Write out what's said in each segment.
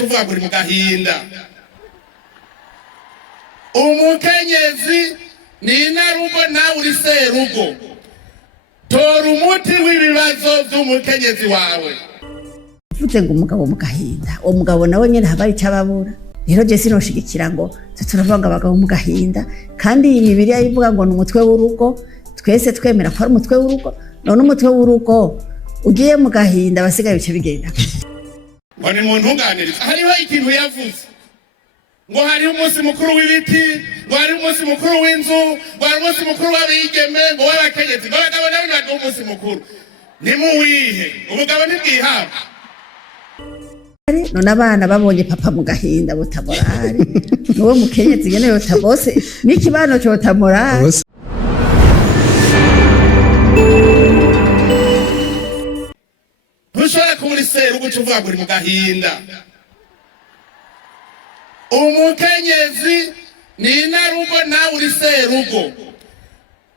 ucuvuga ngo uri mu gahinda. Umukenyezi ni inarugo nawe uri serugo. Tora umuti w'ibibazo by'umukenyezi wawe. Uvuze ngo umugabo mu gahinda, uwo mugabo nawe nyene haba ari cyababura. Rero je sinoshigikira ngo turavuga abagabo mu gahinda, kandi iyi Bibiliya ivuga ngo ni umutwe w'urugo, twese twemera ko ari umutwe w'urugo. None umutwe w'urugo ugiye mu gahinda basigaye bice bigenda. Ngo ni muntu ntunganiriza. Hariho ikintu yavuze ngo hari umunsi mukuru w'ibiti, ngo hari umunsi mukuru w'inzu, ngo hari umunsi mukuru w'abigeme, ngo w'abakenyezi, ngo abagabo nabo ntibagira umunsi mukuru. Nimuwihe ubugabo ntibwihaba. None abana babonye papa mu gahinda botamorari, n'uwo mukenyezi nyene yotabose n'ikibano cyo botamorari. Ntushobora kuba uri serugo ucuvuga ngo uri mu gahinda. Umukenyezi ni inarugo nawe uri serugo.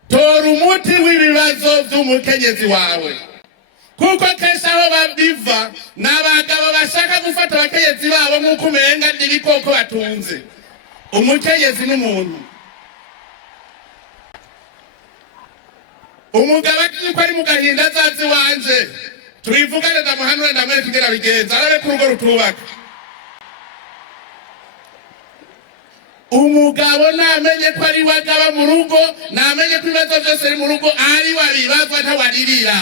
Tora umuti w'ibibazo by'umukenyezi wawe. Kuko kenshi aho babiva n'abagabo bashaka gufata abakenyezi babo nk'uko umenga n'ibikoko batunze. Umukenyezi n'umuntu. Umugabo ati ko ari mu gahinda azazi wanje. Tubivugane ndamuhanura ndamwereka ingene abigenza arabe ko urugo rutubaka. Umugabo namenye ko ari wagaba mu rugo, namenye ko ibibazo byose ari mu rugo, ari wabibazwa ntawaririra.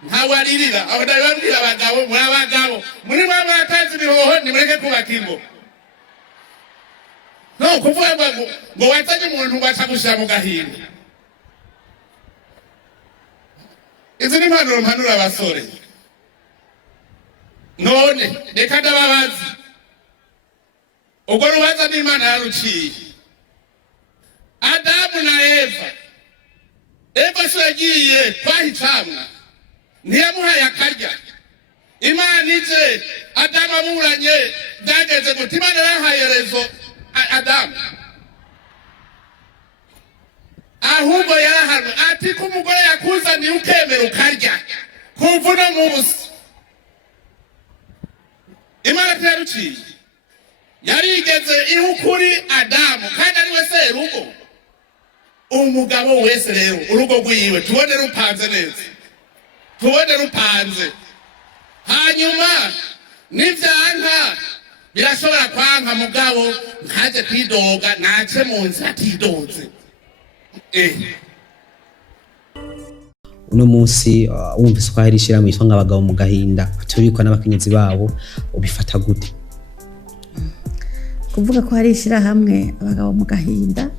Ntawaririra. Aho ndabibabwira abagabo, muri abagabo muri mwe muratanze ibihoho nimureke kubaka ingo. No kuvuga ngo wazanye umuntu ngo acagushira mu gahinda. Izi ni impanuro abasore. None reka ndababaza. Ubwo rubanza n'Imana yaruciye. Adamu na Eva. Eva so yagiye kwahicamwa. Ntiyamuhaye akarya. Imana ije Adamu aburanye byageze ngo Imana yarahaye rezo Adamu. Ahubwo yarahanwe ati ko umugore yakuzaniye ukemera ukarya. Kumva no mubusa. Imana yaruciye. Yarigeze ihukuri Adamu kandi ari we serugo. Umugabo wese rero urugo rwiwe tubone rupanze neza. Tubone rupanze. Hanyuma nivyanka birashobora kwanka mugabo ntaje kwidoga nace mu nzira atidoze. Uno munsi wumvise ko hari ishirahamwe yitwa nk'abagabo mu gahinda turiko n'abakenyezi babo ubifata gute? Kuvuga ko hari ishirahamwe abagabo mu gahinda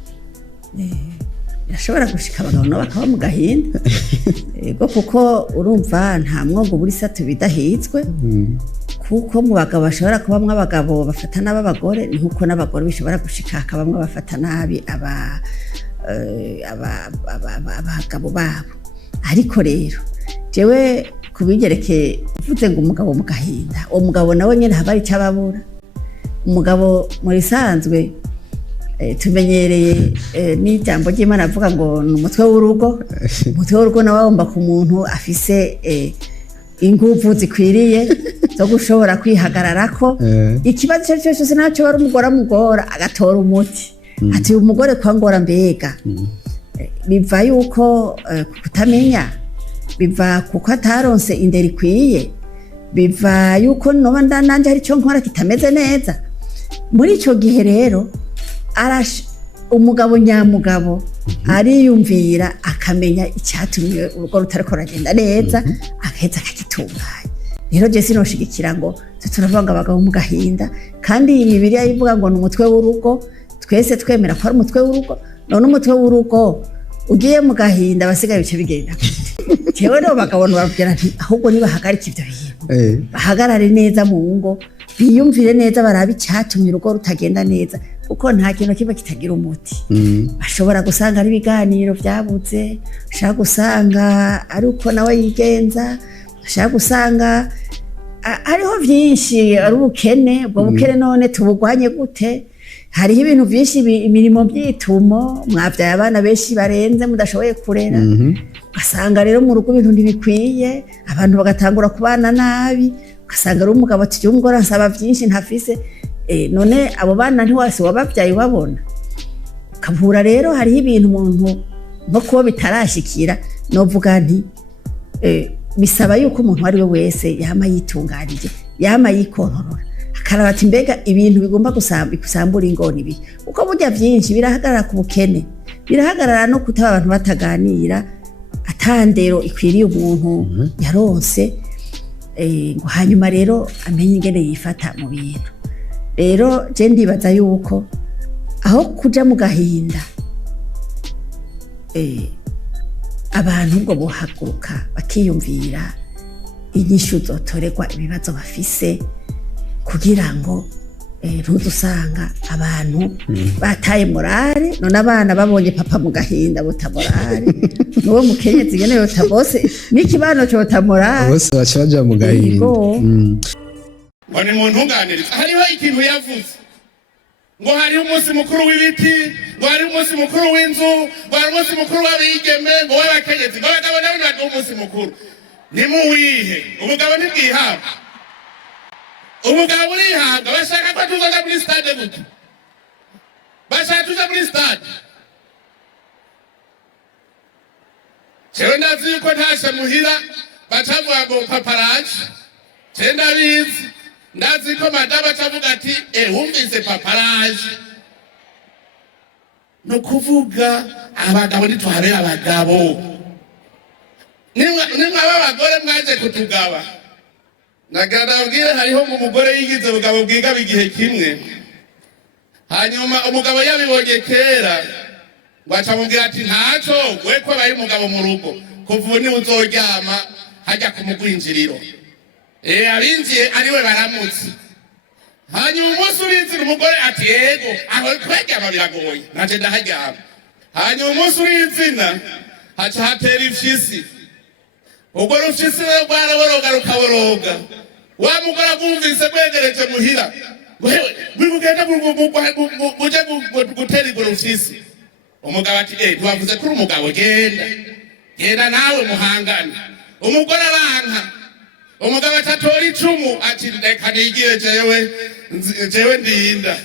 birashobora gushika abagabo nabo bakaba mu gahinda. Ego kuko urumva nta mwogo buri satu bidahizwe. Kuko mu bagabo bashobora kubamwe abagabo bafata n'abagore, ni nkuko n'abagore bishobora gushika akabamwe bafata nabi abagabo babo. Ariko rero jewe kubigereke uvuze ngo umugabo mu gahinda, uwo mugabo nawe nyene haba ari cyababura. Umugabo muri sanzwe tumenyereye n'ijambo ry'Imana avuga ngo ni umutwe w'urugo. Umutwe w'urugo nawe wumva ku muntu afise ingufu zikwiriye zo gushobora kwihagararako. Ikibazo cyo cyose naco bari umugore amugora agatora umuti. Ati umugore kwangora mbega. Biva yuko kutamenya, biva kuko ataronse indero ikwiye, biva yuko noba ndananje hari cyo nkora kitameze neza. Muri ico gihe rero umugabo nyamugabo ariyumvira akamenya icyatumye urugo rutariko ragenda neza, akaheza akagitunganya. Rero je sinoshigikira ngo turavuga abagabo mu gahinda, kandi iyi Bibiliya ivuga ngo ni umutwe w'urugo, twese twemera ko ari umutwe w'urugo. None umutwe w'urugo ugiye mu gahinda basigaye bice bigenda. Jewe no bagabo barabwira nti ahubwo nibahagarika ivyo bintu, bahagarare neza mu ngo, biyumvire neza barabe icyatumye urugo rutagenda neza, kuko nta kintu kiba kitagira umuti. Bashobora gusanga ari ibiganiro byabuze, bashaka gusanga ari uko nawe yigenza, bashaka gusanga hariho byinshi, ari ubukene. Ubwo bukene none tubugwanye gute? Hariho ibintu byinshi, imirimo byitumo, mwabyaye abana benshi barenze mudashoboye kurera. Ugasanga rero mu rugo ibintu ntibikwiye, abantu bagatangura kubana nabi, ugasanga ari umugabo ati umugore ansaba byinshi ntafise none abo bana ntiwase wababyaye wabona kabura. Rero hariho ibintu umuntu nko kuba bitarashikira novuga nti bisaba yuko umuntu ari we wese yama yitunganije yama yikontorora akaraba ati mbega ibintu bigomba gusambura ingoni ibi uko burya byinshi birahagarara ku bukene, birahagarara no kutaba abantu bataganira atandero ikwiriye umuntu yaronse ngo hanyuma rero amenye ingene yifata mu bintu. Rero je ndibaza yuko aho kuja mu gahinda abantu ubwo bohaguruka bakiyumvira inyishu zotorerwa ibibazo bafise kugira ngo ntudusanga abantu bataye morale none abana babonye papa mu gahinda buta morale nuwo mukenyezi nyene yota bose n'ikibano cyota morale bose bacaja mu gahinda. Wani muntu nganiriza hariho ikintu yavuze ngo hari umunsi mukuru w'ibiti, ngo hari umunsi mukuru w'inzu, ngo hari umunsi mukuru w'abigeme, ngo w'abakenyezi, ngo abagabo nabo nibagire umunsi mukuru. Ni muwihe ubugabo ntibwihabwa, ubugabo burihabwa. Bashaka ko tuzoja muri stade gute? Bashaka tuja muri stade? Jewe ndazi ko ntashe muhira bacavuga ngo paparaje, je ndabizi. Ndazi ko madaba atavuga ati wumvise paparaje. No kuvuga abagabo ntitwabera abagabo, nimwe abagore mwaje kutugaba. Nagarabwira hariho mu mugore yigize ubugabo bwiga bigihe kimwe, hanyuma umugabo yabibonye kera ngo acamubwira ati ntaco we ko bari umugabo mu rugo kuva ni uzoryama hajya ku mugwinjiriro abinjiye ariwe baramutse. Hanyuma umunsi urinzira umugore ati yego aho kweryama biragoye naje ndaharyama. Hanyuma umunsi urinzina haca hatera ifyisi, ubwo rufyisi rero rwaraboroga rukaboroga. Wa mugore agumvise bwegereje muhira bigugenda buje gutera igwo rufyisi. Umugabo ati ntiwavuze kuri umugabo genda nawe muhangane. Umugore aranka, umugabo atatora icumu ati reka nigire jewe ndinda.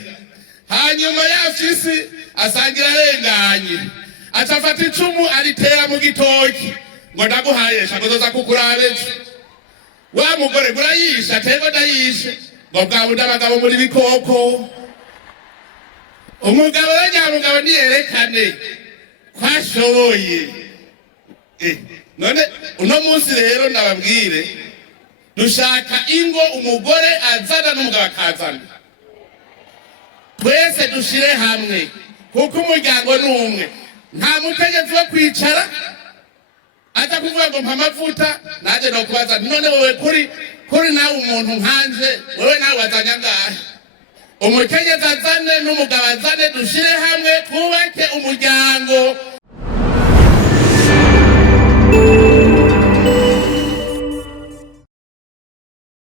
Hanyuma ya fisi asangira arenganye acafata icumu aritera mu gitoki ngo ndaguhaye shagoza kukurabeje. Wa mugore gurayisha tego ndayishe ngo bwabundi abagabo muri bikoko. Umugabo n'anyamugabo niyerekane kwashoboye. None uno munsi rero ndababwire dushaka ingo umugore azana n'umugabo akazana, twese dushire hamwe kuko umuryango ni umwe. Nta mutegetsi wo kwicara aza kuvuga ngo mpa amavuta naje no kubaza none wowe kuri nawe umuntu nkanje wewe nawe wazanya ngahe. Umutegetsi azane n'umugabo azane dushire hamwe twubake umuryango